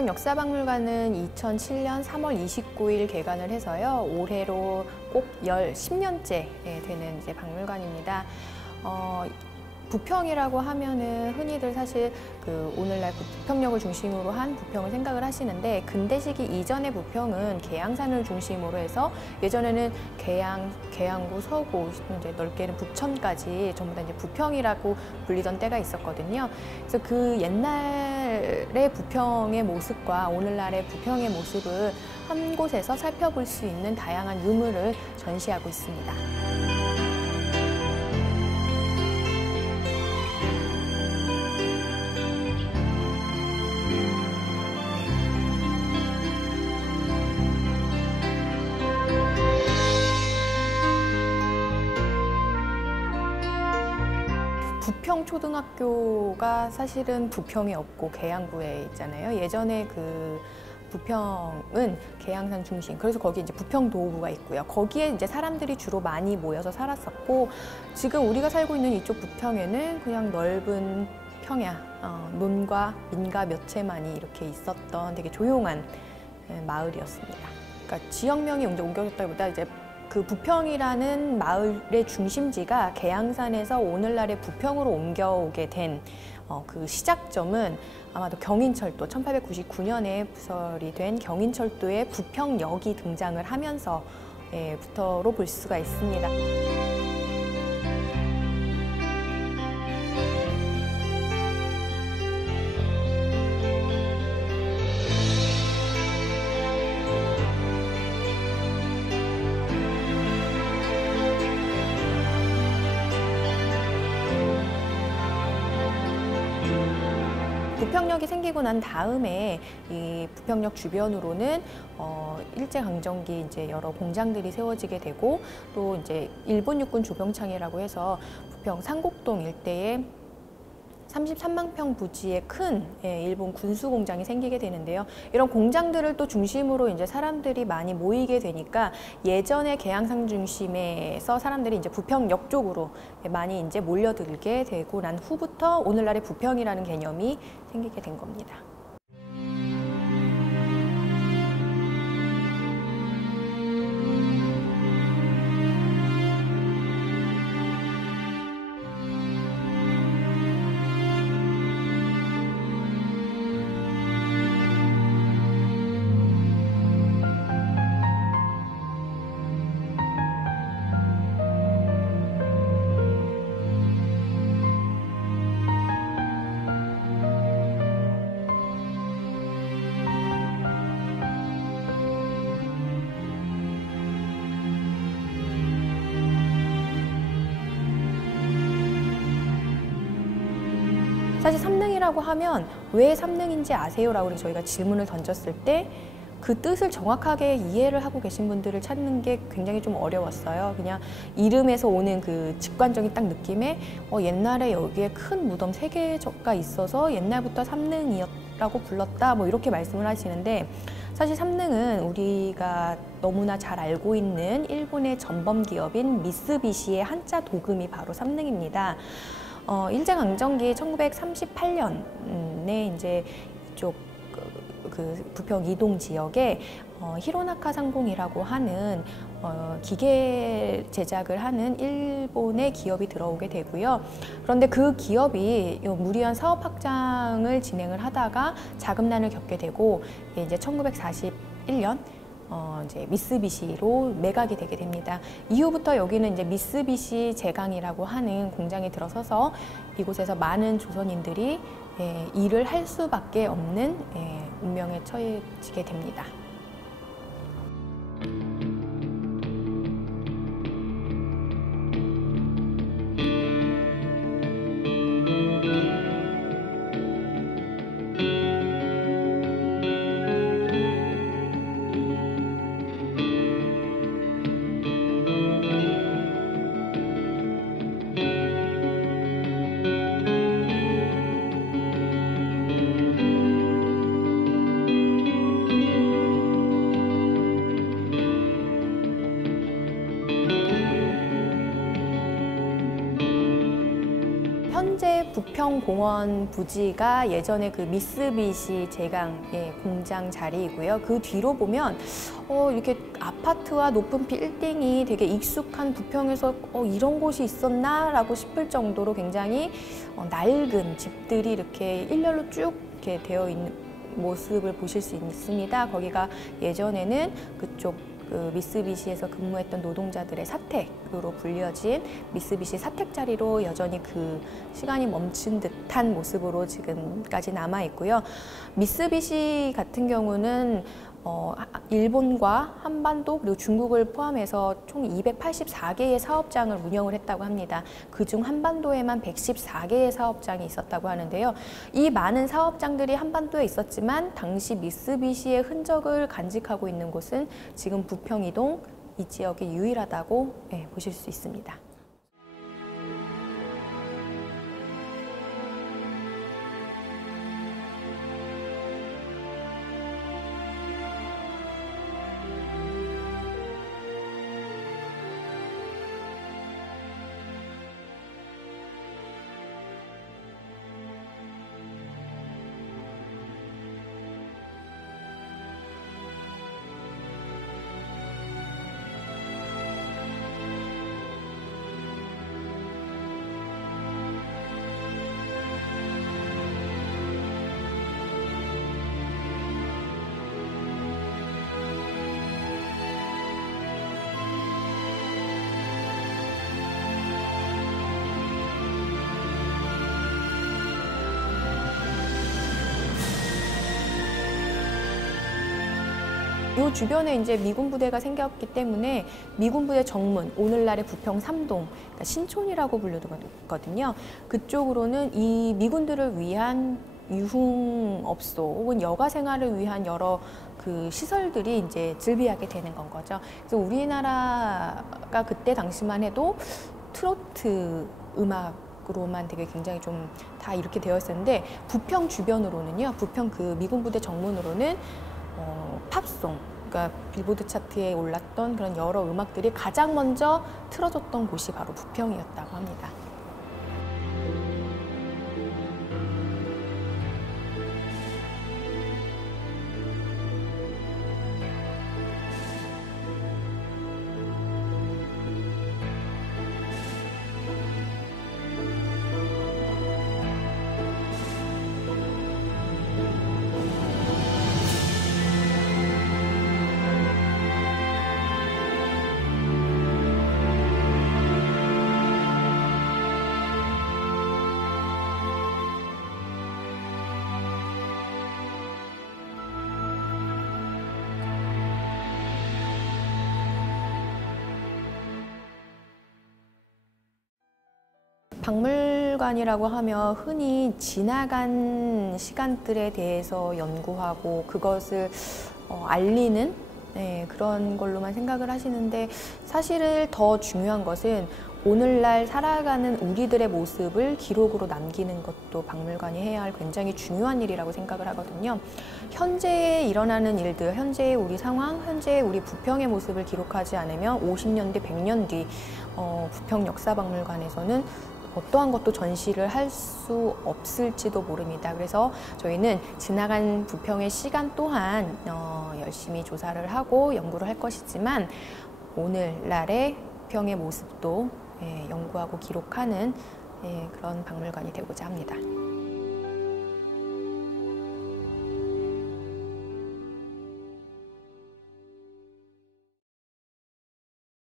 부평 역사박물관은 2007년 3월 29일 개관을 해서요. 올해로 꼭 10년째 되는 이제 박물관입니다. 부평이라고 하면은 흔히들 사실 그 오늘날 부평역을 중심으로 한 부평을 생각을 하시는데, 근대 시기 이전의 부평은 계양산을 중심으로 해서 예전에는 계양구, 서구, 이제 넓게는 북천까지 전부 다 이제 부평이라고 불리던 때가 있었거든요. 그래서 그 옛날의 부평의 모습과 오늘날의 부평의 모습을 한 곳에서 살펴볼 수 있는 다양한 유물을 전시하고 있습니다. 부평초등학교가 사실은 부평에 없고 계양구에 있잖아요. 예전에 그 부평은 계양산 중심, 그래서 거기 이제 부평도구가 있고요. 거기에 이제 사람들이 주로 많이 모여서 살았었고, 지금 우리가 살고 있는 이쪽 부평에는 그냥 넓은 평야, 논과 민가 몇 채만이 이렇게 있었던 되게 조용한 마을이었습니다. 그러니까 지역명이 옮겨졌다기보다 이제 그 부평이라는 마을의 중심지가 계양산에서 오늘날의 부평으로 옮겨오게 된 그 시작점은 아마도 경인철도, 1899년에 부설이 된 경인철도의 부평역이 등장을 하면서부터로 볼 수가 있습니다. 부평역이 생기고 난 다음에 이 부평역 주변으로는 일제강점기 이제 여러 공장들이 세워지게 되고, 또 이제 일본 육군 조병창이라고 해서 부평 상곡동 일대에 33만 평 부지의 큰 일본 군수 공장이 생기게 되는데요. 이런 공장들을 또 중심으로 이제 사람들이 많이 모이게 되니까 예전의 계양산 중심에서 사람들이 이제 부평역 쪽으로 많이 이제 몰려들게 되고 난 후부터 오늘날의 부평이라는 개념이 생기게 된 겁니다. 사실 삼능이라고 하면 왜 삼능인지 아세요? 라고 저희가 질문을 던졌을 때 그 뜻을 정확하게 이해를 하고 계신 분들을 찾는 게 굉장히 좀 어려웠어요. 그냥 이름에서 오는 그 직관적인 딱 느낌에 옛날에 여기에 큰 무덤 3개가 있어서 옛날부터 삼능이라고 불렀다, 뭐 이렇게 말씀을 하시는데, 사실 삼능은 우리가 너무나 잘 알고 있는 일본의 전범 기업인 미쓰비시의 한자 도금이 바로 삼능입니다. 일제강점기 1938년에 이제 이쪽 그 부평 이동 지역에 히로나카 상공이라고 하는 기계 제작을 하는 일본의 기업이 들어오게 되고요. 그런데 그 기업이 무리한 사업 확장을 진행을 하다가 자금난을 겪게 되고, 이제 1941년 이제 미쓰비시로 매각이 되게 됩니다. 이후부터 여기는 이제 미쓰비시 제강이라고 하는 공장이 들어서서 이곳에서 많은 조선인들이 일을 할 수밖에 없는 운명에 처해지게 됩니다. 현재 부평공원 부지가 예전에 그 미쓰비시 제강의 공장 자리이고요. 그 뒤로 보면 이렇게 아파트와 높은 빌딩이 되게 익숙한 부평에서 이런 곳이 있었나라고 싶을 정도로 굉장히 낡은 집들이 이렇게 일렬로 쭉 이렇게 되어 있는 모습을 보실 수 있습니다. 거기가 예전에는 그쪽 그 미쓰비시에서 근무했던 노동자들의 사택으로 불려진 미쓰비시 사택 자리로 여전히 그 시간이 멈춘 듯한 모습으로 지금까지 남아 있고요. 미쓰비시 같은 경우는 일본과 한반도 그리고 중국을 포함해서 총 284개의 사업장을 운영을 했다고 합니다. 그중 한반도에만 114개의 사업장이 있었다고 하는데요. 이 많은 사업장들이 한반도에 있었지만 당시 미쓰비시의 흔적을 간직하고 있는 곳은 지금 부평이동 이 지역이 유일하다고 보실 수 있습니다. 이 주변에 이제 미군 부대가 생겼기 때문에 미군 부대 정문, 오늘날의 부평 3동, 그러니까 신촌이라고 불리거든요. 그쪽으로는 이 미군들을 위한 유흥업소 혹은 여가 생활을 위한 여러 그 시설들이 이제 즐비하게 되는 건 거죠. 그래서 우리나라가 그때 당시만 해도 트로트 음악으로만 되게 굉장히 좀 다 이렇게 되어 있었는데 부평 주변으로는요, 부평 그 미군 부대 정문으로는 팝송, 그러니까 빌보드 차트에 올랐던 그런 여러 음악들이 가장 먼저 틀어졌던 곳이 바로 부평이었다고 합니다. 박물관이라고 하면 흔히 지나간 시간들에 대해서 연구하고 그것을 알리는 그런 걸로만 생각을 하시는데, 사실 더 중요한 것은 오늘날 살아가는 우리들의 모습을 기록으로 남기는 것도 박물관이 해야 할 굉장히 중요한 일이라고 생각을 하거든요. 현재에 일어나는 일들, 현재의 우리 상황, 현재의 우리 부평의 모습을 기록하지 않으면 50년 뒤, 100년 뒤 부평 역사박물관에서는 어떠한 것도 전시를 할 수 없을지도 모릅니다. 그래서 저희는 지나간 부평의 시간 또한 열심히 조사를 하고 연구를 할 것이지만 오늘날의 부평의 모습도 연구하고 기록하는 그런 박물관이 되고자 합니다.